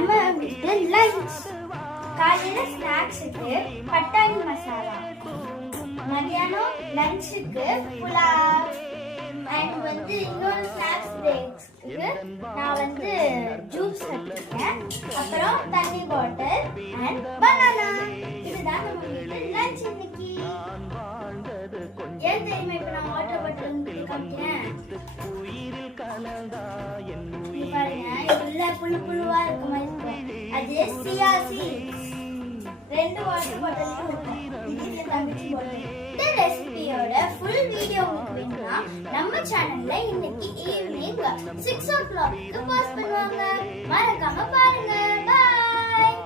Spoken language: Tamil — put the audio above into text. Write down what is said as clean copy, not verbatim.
நம்ம வீட்டு லஞ்ச். காலையில ஸ்நாக்ஸுக்கு பட்டாணி மசாலா, மதியானம் லஞ்சுக்கு புலாவ், அண்ட் இன்னொரு ஸ்நாக்ஸ் பிரேக்ஸ்க்கு நான் ஜூஸ் எடுத்துருக்கேன், அப்புறம் தண்ணி பாட்டில் அண்ட் பனானா. இதுதான் நம்ம வீட்டு லஞ்ச் இன்னைக்கு. ஏன் தெரியுமா இப்ப நான் வாட்டர் பாட்டில் காமிக்கிறேன் பாருங்க. இதுல புழு புழுவா இருக்க மாதிரி இருக்கும், அது சியா சீட்ஸ். 2 வாட்டர் பாட்டில் இதுல தங்கச்சி பாட்டில். இந்த ரெசிபியோட ஃபுல் வீடியோ உங்களுக்கு வேணும்னா நம்ம சேனல்ல இன்னைக்கு ஈவினிங் 6 o'clock போஸ்ட் பண்ணுவாங்க, மறக்காம பாருங்க. பாய்.